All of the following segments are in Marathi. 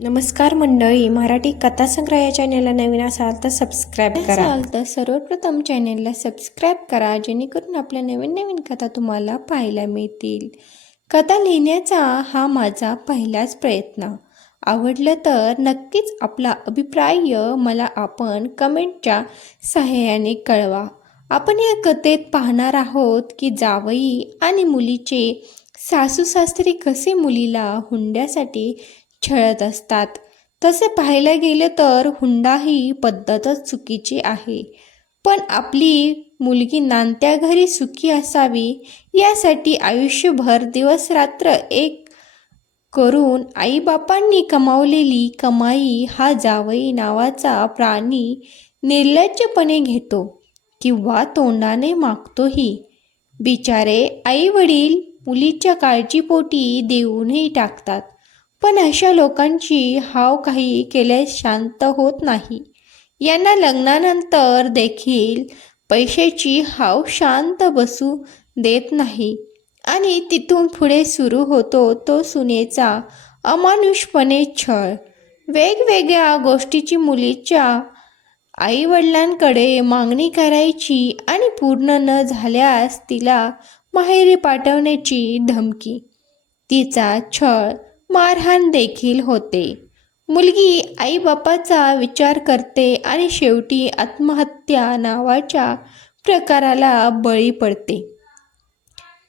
नमस्कार मंडळी, मराठी कथासंग्रह या चॅनेलला नवीन असाल तर सबस्क्राईब करा. तर सर्वप्रथम चॅनेलला सबस्क्राईब करा, जेणेकरून आपल्या नवीन नवीन कथा तुम्हाला पाहायला मिळतील. कथा लिहिण्याचा हा माझा पहिलाच प्रयत्न. आवडलं तर नक्कीच आपला अभिप्राय मला आपण कमेंटच्या सहाय्याने कळवा. आपण या कथेत पाहणार आहोत की जावई आणि मुलीचे सासू सासरे कसे मुलीला हुंड्यासाठी छळत असतात. तसे पाहायला गेले तर हुंडा ही पद्धतच चुकीची आहे. पण आपली मुलगी नांदत्या घरी सुखी असावी यासाठी आयुष्यभर दिवसरात्र एक करून आईबापांनी कमावलेली कमाई हा जावई नावाचा प्राणी निर्लज्जपणे घेतो किंवा तोंडाने मागतोही. बिचारे आई वडील मुलीच्या काळजीपोटी देऊनही टाकतात. पण अशा लोकांची हाव काही केल्यास शांत होत नाही. यांना लग्नानंतर देखील पैशाची हाव शांत बसू देत नाही. आणि तिथून पुढे सुरू होतो तो सुनेचा अमानुषपणे छळ. वेगवेगळ्या गोष्टीची मुलीच्या आईवडिलांकडे मागणी करायची आणि पूर्ण न झाल्यास तिला माहेरी पाठवण्याची धमकी. तिचा छळ मारहाण देखील होते. मुलगी आईबापाचा विचार करते आणि शेवटी आत्महत्या नावाच्या प्रकाराला बळी पडते.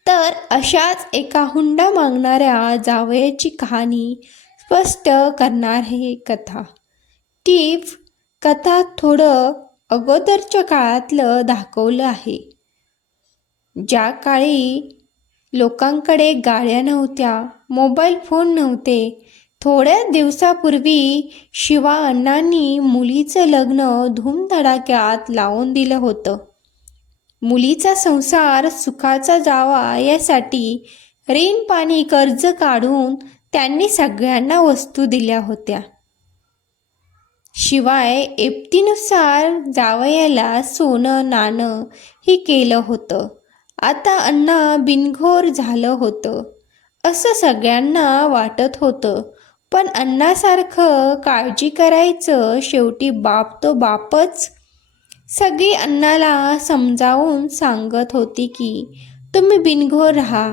तर अशाच एका हुंडा मागणाऱ्या जावयाची कहाणी स्पष्ट करणार ही कथा. टीप: कथा थोडं अगोदरच्या काळातलं दाखवलं आहे. ज्या काळी लोकांकडे गाड्या नव्हत्या, मोबाईल फोन नव्हते. थोड्या दिवसापूर्वी शिवा अण्णांनी मुलीचं लग्न धूमधडाक्यात लावून दिलं होतं. मुलीचा संसार सुखाचा जावा यासाठी ऋण पाणी कर्ज काढून त्यांनी सगळ्यांना वस्तू दिल्या होत्या. शिवाय ऐपतीनुसार जावयाला सोनं नाणं ही केलं होतं. आता अण्णा बिनघोर झालं होतं असं सगळ्यांना वाटत होतं. पण अण्णासारखं काळजी करायचं शेवटी बाप तो बापच. सगळी अण्णाला समजावून सांगत होती की तुम्ही बिनघोर राहा,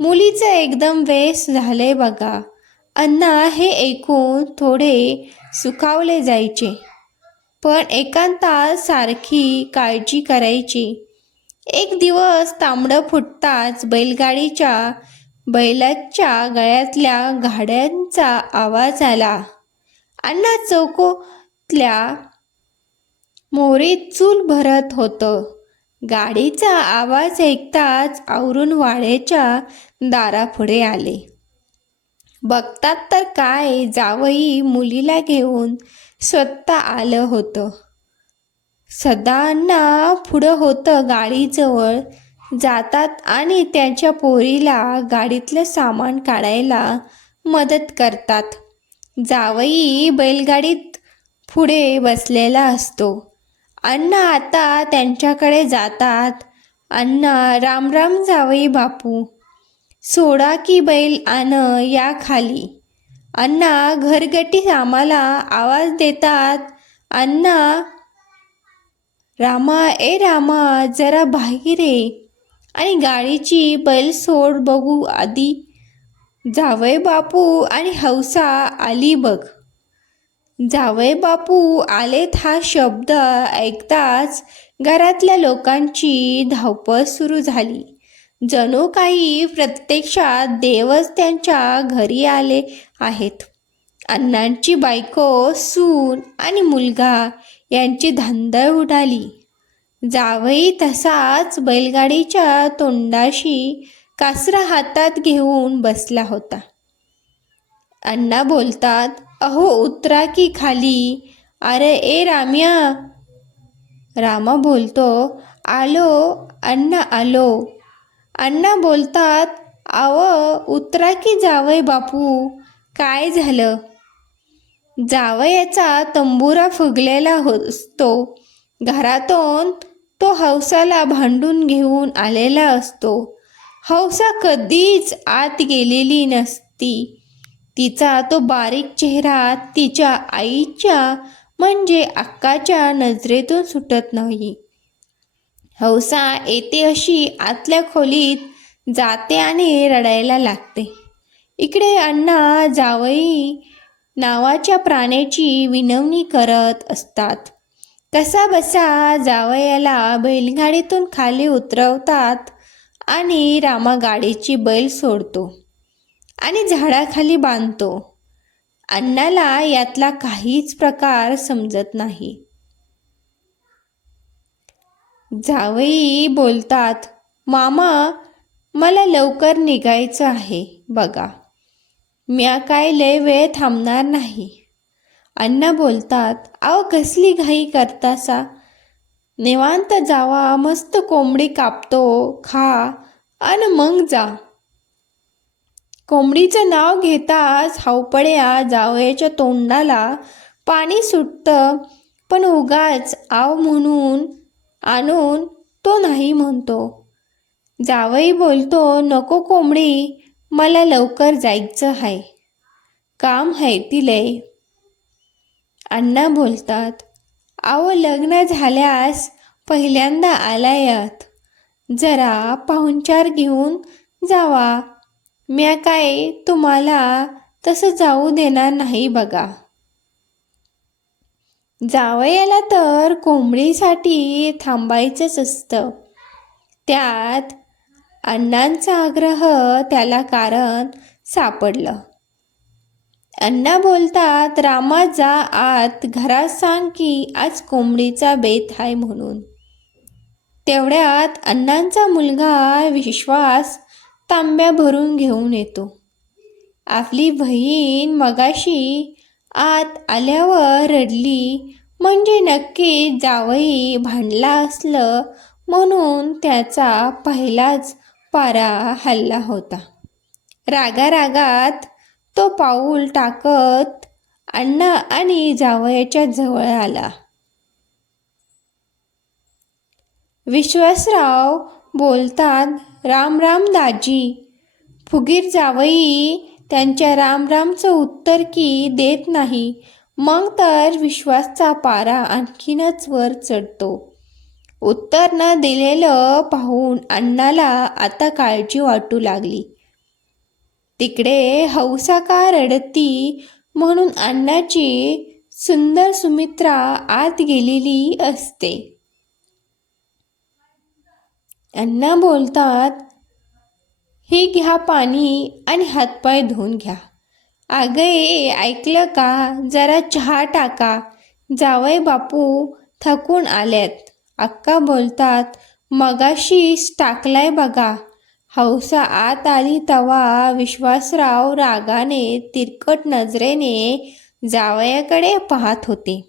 मुलीचं एकदम वेस झालंय बघा. अण्णा हे ऐकून थोडे सुखावले जायचे, पण एकांतात सारखी काळजी करायची. एक दिवस तांबडं फुटताच बैलाच्या गळ्यातल्या घाड्यांचा आवाज आला. अण्णा चौकोतल्या मोरीत चूल भरत होतं. गाडीचा आवाज ऐकताच आवरून वाड्याच्या दारापुढे आले. बघतात तर काय, जावई मुलीला घेऊन स्वतः आलं होतं. सदाअण्णा पुढं होतं गाडीजवळ जातात आणि त्यांच्या पोरीला गाडीतलं सामान काढायला मदत करतात. जावई बैलगाडीत पुढे बसलेला असतो. अण्णा आता त्यांच्याकडे जातात. अण्णा, राम राम जावई बापू, सोडा की बैल आण या खाली. अण्णा घरगटी आम्हाला आवाज देतात. अण्णा, रामा ए रामा, जरा बाहेर ये आणि गाडीची बैल सोड बघू आधी. जावई बापू आणि हौसा आली बघ. जावई बापू आलेत हा शब्द ऐकताच घरातल्या लोकांची धावपळ सुरू झाली. जणू काही प्रत्यक्षात देवच त्यांच्या घरी आले आहेत. अण्णांची बायको, सून आणि मुलगा यांची धांदळ उडाली. जावई तसाच बैलगाडीच्या तोंडाशी कासरा हातात घेऊन बसला होता. अण्णा बोलतात, अहो उतरा की खाली. अरे ए राम्या. रामा बोलतो, आलो अण्णा आलो. अण्णा बोलतात, आव उतरा की जावई बापू, काय झालं? जावयाचा तंबुरा फुगलेला असतो. घरातून तो हौसाला भांडून घेऊन आलेला असतो. हौसा कधीच आत गेलेली नसती. तिचा तो बारीक चेहरा तिच्या आईच्या म्हणजे अक्काच्या नजरेतून सुटत नाही. हौसा येते अशी आतल्या खोलीत जाते आणि रडायला लागते. इकडे अण्णा जावई नावाच्या प्राण्याची विनवणी करत असतात. कसा बसा जावयाला बैलगाडीतून खाली उतरवतात आणि रामा गाडीची बैल सोडतो आणि झाडाखाली बांधतो. अण्णाला यातला काहीच प्रकार समजत नाही. जावई बोलतात, मामा मला लवकर निघायचं आहे बघा, म्या काय लय वेळ थांबणार नाही. अण्णा बोलतात, अहो कसली घाई करतासा, निवांत जावा, मस्त कोंबडी कापतो, खा आणि मग जा. कोंबडीचं नाव घेताच हावपड्या जावयाच्या तोंडाला पाणी सुटतं, पण उगाच आव म्हणून आणून तो नाही म्हणतो. जावई बोलतो, नको कोंबडी, मला लवकर जायचं आहे, काम आहे ती लय. अण्णा बोलतात, अहो लग्न झाल्यास पहिल्यांदा आलायात, जरा पाहुणचार घेऊन जावा, म्या काय तुम्हाला तसं जाऊ देणार नाही बघा. जावयाला तर कोंबडीसाठी थांबायचंच असतं. त्यात अण्णांचा आग्रह त्याला कारण सापडलं. अण्णा बोलतात, रामा जा आत, घरात सांग की आज कोंबडीचा बेत आहे म्हणून. तेवढ्यात अण्णांचा मुलगा विश्वास तांब्या भरून घेऊन येतो. आपली बहीण मगाशी आत आल्यावर रडली म्हणजे नक्की जावई भांडला असलं म्हणून त्याचा पहिलाच पारा हल्ला होता. रागारागात तो पाऊल टाकत अण्णा आणि जावयाच्या जवळ आला. विश्वासराव बोलतात, राम राम दाजी. फुगीर जावई त्यांच्या रामरामचं उत्तर की देत नाही, मग तर विश्वासचा पारा आणखीनच वर चढतो. उत्तर न दिलेलं पाहून अण्णाला आता काळजी वाटू लागली. तिकडे हौसा का रडती म्हणून अण्णाची सुंदर सुमित्रा आत गेलेली असते. अण्णा बोलतात, हे घ्या पाणी आणि हातपाय धुवून घ्या. अगं ऐकलं का, जरा चहा टाका, जावई बापू थकून आल्यात. अक्का बोलतात, मगाशीच टाकलाय बघा. हौसा आत आली तवा विश्वासराव रागाने तिरकट नजरेने जावयाकडे पाहत होते.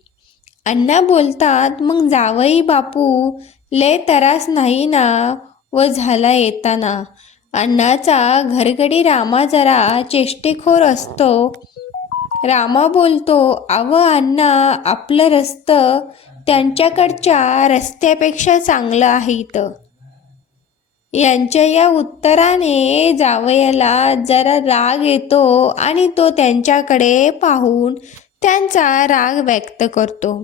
अण्णा बोलतात, मग जावई बापू लय त्रास नाही ना व झाला येताना. अण्णाचा घरगडी रामा जरा चेष्टेखोर असतो. रामा बोलतो, अव अण्णा आपलं रस्तं त्यांच्याकडच्या रस्त्यापेक्षा चांगलं आहे इथं. यांच्या या उत्तराने जावयाला जरा राग येतो आणि तो त्यांच्याकडे पाहून त्यांचा राग व्यक्त करतो.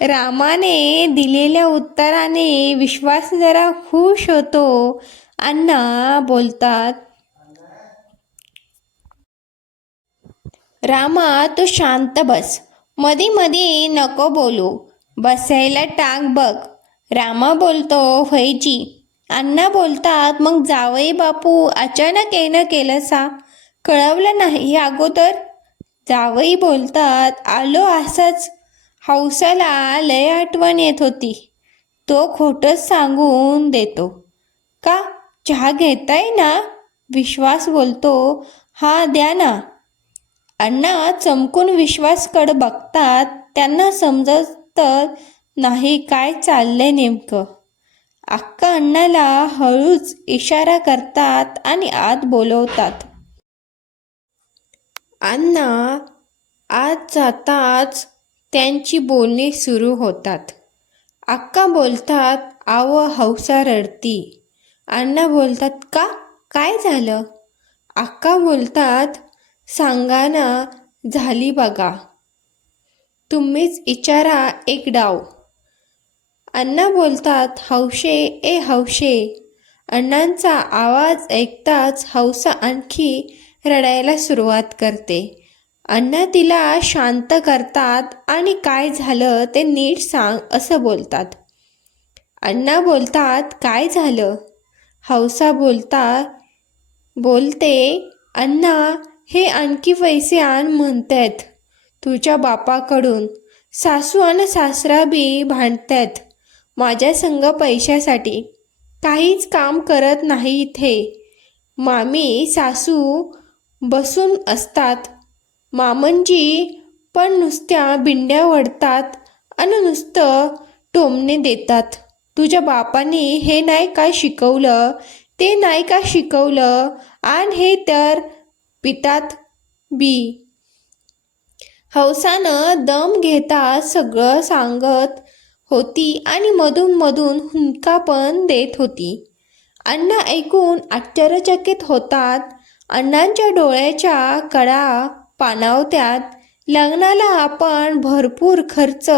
रामाने दिलेल्या उत्तराने विश्वास जरा खुश होतो. अण्णा बोलतात, रामा तू शांत बस, मधी मधी नको बोलू, बसायला टाक बघ. रामा बोलतो, व्हयची. अण्णा बोलतात, मग जावई बापू अचानक येणं केलं सा, कळवलं नाही अगोदर. जावई बोलतात, आलो असंच, हौसाला लय आठवण येत होती, तो खोटंच सांगून देतो. का चहा घेताय ना? विश्वास बोलतो, हा द्या ना. अण्णा चमकून विश्वासकडे बघतात. त्यांना समजत नाही काय चाललंय नेमकं. अक्का अण्णाला हळूच इशारा करतात आणि आत बोलवतात. अण्णा आत जाताच त्यांची बोलणी सुरू होतात. अक्का बोलतात, आव हौसा रडती. अण्णा बोलतात, का काय झालं? अक्का बोलतात, सांगा ना, झाली बघा. तुम्हीच विचारा एक डाव. अण्णा बोलतात, हौशे ए हौशे. अण्णांचा आवाज ऐकताच हौसा आणखी रडायला सुरुवात करते. अण्णा तिला शांत करतात आणि काय झालं ते नीट सांग असं बोलतात. अण्णा बोलतात, काय झालं? हौसा बोलते, अण्णा हे आणखी पैसे आण म्हणतायत तुझ्या बापाकडून. सासू आणि सासरा बी भांडतायत माझ्या संग पैशासाठी. काहीच काम करत नाही इथे. मामी सासू बसून असतात. मामंजी पण नुसत्या बिंड्या वडतात आणि नुसतं टोमणे देतात. तुझ्या बापाने हे नाही काय शिकवलं, ते नाही का शिकवलं, आणि हे तर पितात बी. हौसानं दम घेता सगळं सांगत होती आणि मधून हुंदका पण देत होती. अण्णा ऐकून आश्चर्यचकित होतात. अण्णांच्या डोळ्याच्या कडा पाणावत्यात. लग्नाला आपण भरपूर खर्च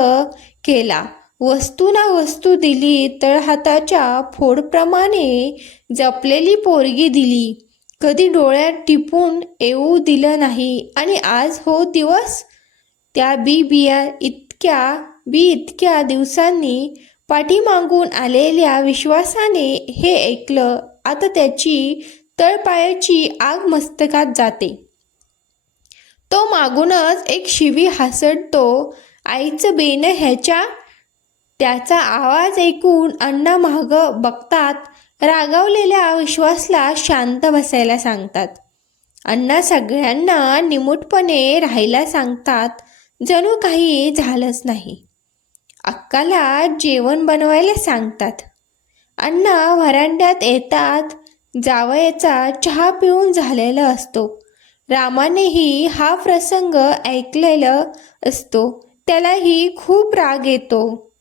केला. वस्तू ना वस्तू दिली. तळहाताच्या फोडप्रमाणे जपलेली पोरगी दिली. कधी डोळ्यात टिपून येऊ दिलं नाही. आणि आज हो दिवस. त्या इतक्या दिवसांनी पाठीमागून आलेल्या विश्वासाने हे ऐकलं. आता त्याची तळपायाची आग मस्तकात जाते. तो मागूनच एक शिवी हासडतो. आईचं बेन ह्याच्या. त्याचा आवाज ऐकून अण्णा माग बघतात. रागावलेल्या विश्वासला शांत बसायला सांगतात. अण्णा सगळ्यांना निमूटपणे राहायला सांगतात. जणू काही झालंच नाही. अक्काला जेवण बनवायला सांगतात. अण्णा व्हरांड्यात येतात. जावयाचा चहा पिऊन झालेला असतो. रामानेही हा प्रसंग ऐकलेला असतो. त्यालाही खूप राग येतो.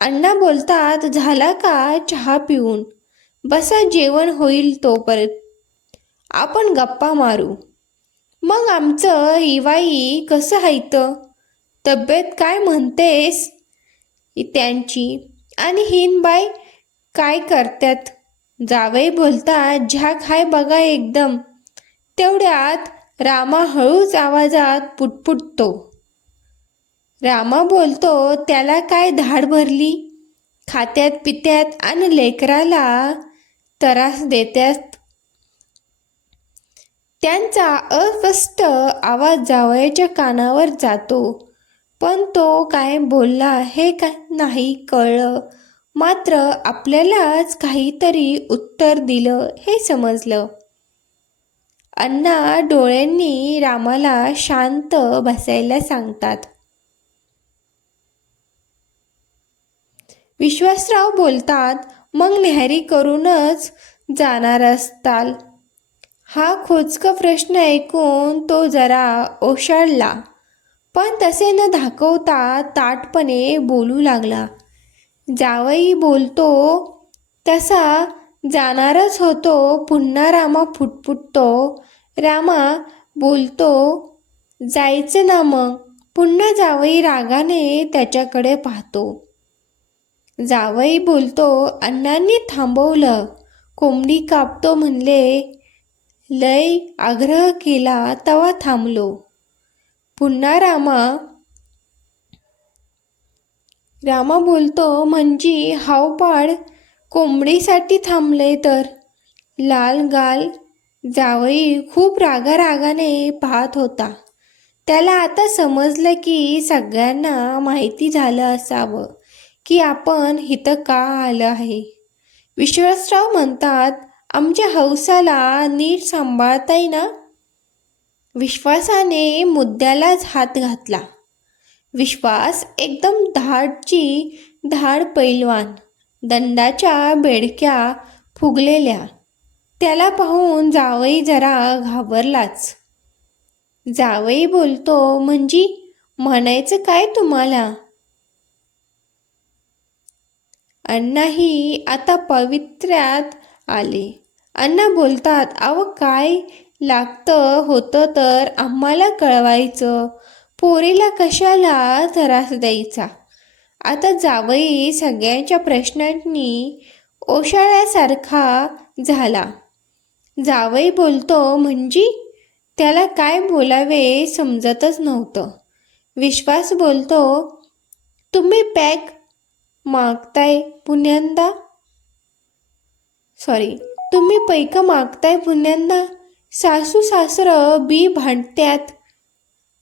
अण्णा बोलतात, झाला का चहा पिऊन? बसा, जेवण होईल तोपर्यंत आपण गप्पा मारू. मग आमचं इवाई कसं हायतं? तब्येत काय म्हणतेस त्यांची? आणि हिनबाई काय करतात? जावई बोलतात, झाक हाय बघा एकदम. तेवढ्यात रामा हळूच आवाजात पुटपुटतो. रामा बोलतो, त्याला काय धाड भरली? खात्यात पित्यात आणि लेकराला त्रास देतात. त्यांचा अस्पष्ट आवाज जावयाच्या कानावर जातो. पण तो काय बोलला हे नाही कळलं. मात्र आपल्यालाच काहीतरी उत्तर दिलं हे समजलं. अण्णा डोळ्यांनी रामाला शांत बसायला सांगतात. विश्वासराव बोलतात, मग न्याहारी करूनच जाणार असताल? हा खोचका प्रश्न ऐकून तो जरा ओशाळला. पण तसे न दाखवता ताठपणे बोलू लागला. जावई बोलतो तसा जाणारच होतो. पुन्हा रामा फुटफुटतो. रामा बोलतो, जायचं ना मग. पुन्हा जावई रागाने त्याच्याकडे पाहतो. जावई बोलतो, अण्णांनी थांबवलं. कोंबडी कापतो म्हणले. लय आग्रह केला तवा थांबलो. पुन्हा रामा बोलतो, म्हणजे हावपाड कोंबडीसाठी थांबले तर? लाल गाल. जावई खूप रागाने पाहत होता. त्याला आता समजलं की सगळ्यांना माहिती झालं असावं की आपण इथं का आलं आहे. विश्वासराव म्हणतात, आमच्या हौसाला नीट सांभाळताय ना? विश्वासाने मुद्द्यालाच हात घातला. विश्वास एकदम धाड पैलवान, दंडाच्या बेडक्या फुगलेल्या. त्याला पाहून जावई जरा घाबरलाच. जावई बोलतो, म्हणजे म्हणायचं काय तुम्हाला? अण्णाही आता पवित्र्यात आले. अण्णा बोलतात, अव काय लागतं होतं तर आम्हाला कळवायचं, पोरीला कशाला त्रास द्यायचा. आता जावई सगळ्यांच्या प्रश्नांनी ओशाळ्यासारखा झाला. जावई बोलतो म्हणजे त्याला काय बोलावे समजतच नव्हतं. विश्वास बोलतो, तुम्ही पॅक मागताय पुण्यांदा, तुम्ही पैक मागताय पुण्यांदा. सासू सासरं बी भांडत्यात.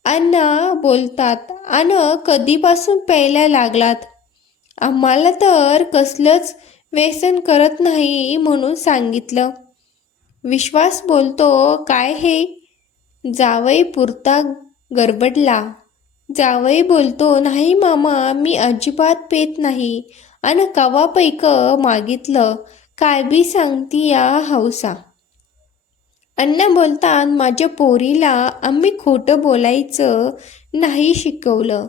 अण्णा बोलतात, अन कधीपासून प्यायला लागलात. आम्हाला तर कसलंच व्यसन करत नाही म्हणून सांगितलं. विश्वास बोलतो, काय हे? जावई पुरता गडबडला. जावई बोलतो, नाही मामा, मी अजिबात पेत नाही. अन कवा पैक मागितलं, काय बी सांगती या हौसा. अण्णा बोलतात, माझ्या पोरीला आम्ही खोटं बोलायचं नाही शिकवलं.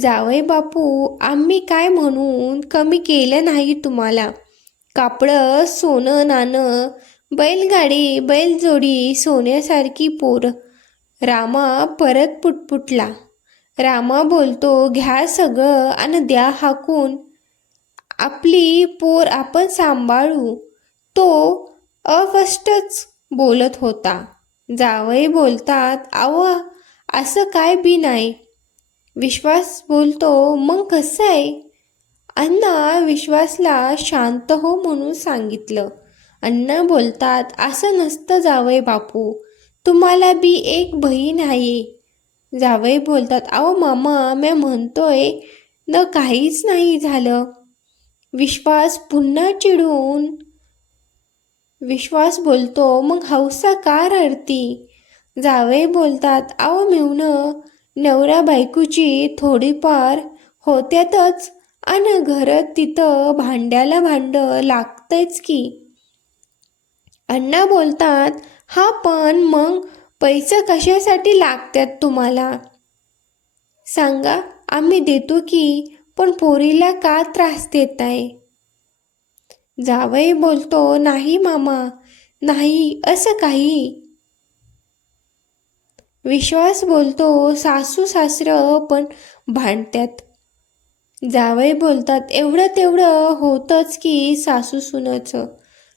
जावई बापू, आम्ही काय म्हणून कमी केलं नाही तुम्हाला. कापडं, सोनं नाणं, बैलगाडी, बैलजोडी, सोन्यासारखी पोर. रामा परत पुटपुटला. रामा बोलतो, घ्या सगळं आणि द्या हाकून. आपली पोर आपण सांभाळू. तो अफस्टच बोलत होता. जावई बोलतात, आव असं काय बी नाही. विश्वास बोलतो, मग कसं आहे? अण्णा विश्वासला शांत हो म्हणून सांगितलं. अण्णा बोलतात, असं नसतं जावई बापू, तुम्हाला बी एक बहीण आहे. जावई बोलतात, अहो मामा, मी म्हणतोय न काहीच नाही झालं. विश्वास पुन्हा चिडून विश्वास बोलतो, मग हौसा का रडती? जावई बोलतात, अहो मेवणं नवरा बायकोची थोडीफार होत्यातच आणि घरात तिथं भांड्याला भांड लागतंच की. अण्णा बोलतात, हा पण मग पैसे कशासाठी लागतात तुम्हाला? सांगा, आम्ही देतो की, पण पोरीला का त्रास देताय? जावई बोलतो, नाही मामा, नाही असं काही. विश्वास बोलतो, सासू सासरं पण भांडत्यात. जावई बोलतात, एवढं तेवढं होतंच की सासू सुनाचं.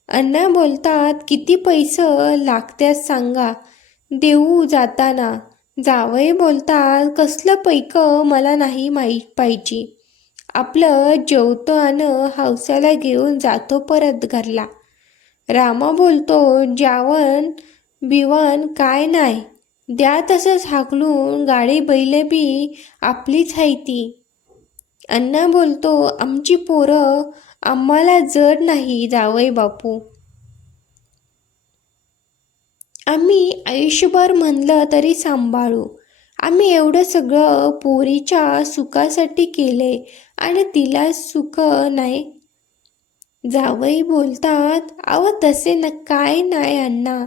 अण्णा बोलतात, किती पैसे लागतात सांगा, देऊ जाताना. जावई बोलतात, कसलं पैक मला नाही माहीत पाहिजे. आपलं जेवतो आणि हौसाला घेऊन जातो परत घरला. रामा बोलतो, जेवण बिवण काय नाही, द्या तसंच हाकलून, गाडी बैल बी आपलीच आहे ती. अण्णा बोलतो, आमची पोरं आम्हाला जड नाही जावई बापू. आम्ही आयुष्यभर म्हणलं तरी सांभाळू. आम्ही एवढं सगळं पोरीच्या सुखासाठी केले आणि तिला सुख नाही. जावई बोलतात, अव तसे काय नाही अण्णा,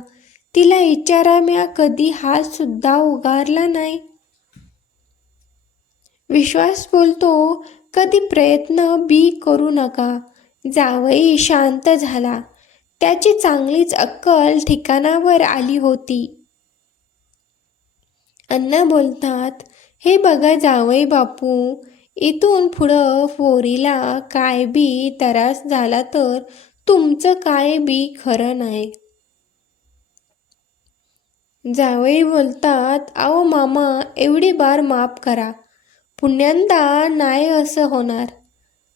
तिला विचारा, म्या कधी हात सुद्धा उगारला नाही. विश्वास बोलतो, कधी प्रयत्न बी करू नका. जावई शांत झाला. त्याची चांगलीच अक्कल ठिकाणावर आली होती. अण्णा बोलतात, हे बघा जावई बापू, इथून पुढं पोरीला काय बी त्रास झाला तर तुमचं काय बी खरं नाही. जावई बोलतात, अहो मामा, एवढी बार माफ करा, पुण्यांदा नाही असं होणार.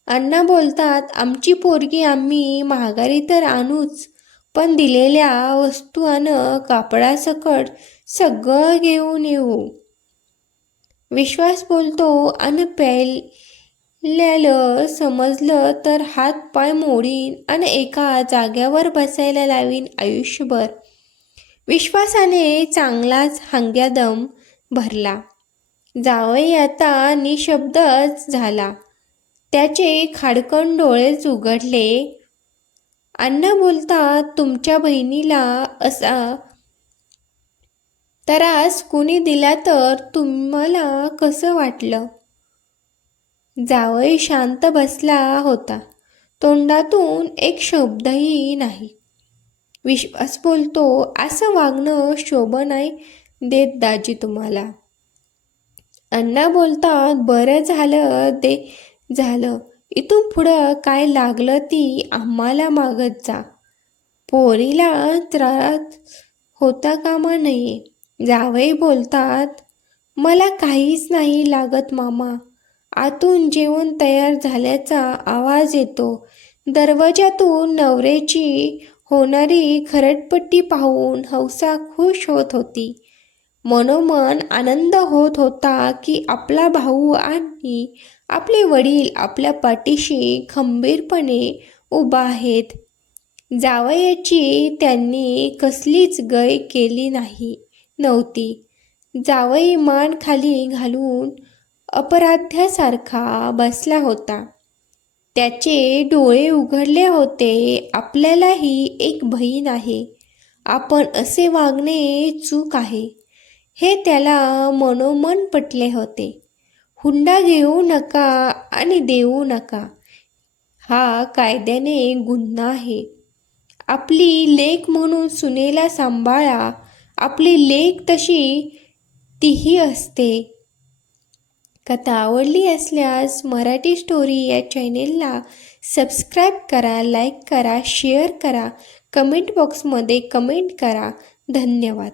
अण्णा बोलतात, आमची पोरगी आम्ही माघारी तर आणूच, पण दिलेल्या वस्तू आणि कापडासकट सगळं घेऊन येऊ. विश्वास बोलतो, आणि प्यायल्याला समजलं तर हात पाय मोडीन आणि एका जाग्यावर बसायला लावीन आयुष्यभर. विश्वासाने चांगलाच हंग्यादम भरला. जावई आता निशब्दच झाला. त्याचे खाडकन डोळेच उघडले. अण्णा बोलतात, तुमच्या बहिणीला असा त्रास कुणी दिला तर तुम्हाला कसं वाटलं? जावई शांत बसला होता. तोंडातून एक शब्दही नाही. विश्वास बोलतो, असं वागणं शोभा नाही देत दाजी तुम्हाला. अण्णा बोलतात, बरं झालं ते झालं. इथून पुढं काय लागलं ती आम्हाला मागत जा. पोरीला त्रास होता कामा नये. जावई बोलतात, मला काहीच नाही लागत मामा. आतून जेवण तयार झाल्याचा आवाज येतो. दरवाजातून नवऱ्याची होणारी खरडपट्टी पाहून हौसा खुश होत होती. मनोमन आनंद होत होता की आपला भाऊ आणि आपले वडील आपल्या पाठीशी खंबीरपणे उभा आहेत. जावयाची त्यांनी कसलीच गय केली नव्हती. जावई मान खाली घालून अपराध्यासारखा बसला होता. त्याचे डोळे उघडले होते. आपल्यालाही एक बहीण आहे. आपण असे वागणे चूक आहे हे त्याला मनोमन पटले होते. हुंडा घेऊ नका आणि देऊ नका हा कायद्याने गुन्हा आहे. आपली लेक म्हणून सुनेला सांभाळा. आपली लेक तशी तीही असते. कथा आवडली असल्यास मराठी स्टोरी या चॅनेलला सबस्क्राईब करा, लाईक करा, शेअर करा, कमेंट बॉक्समध्ये कमेंट करा. धन्यवाद.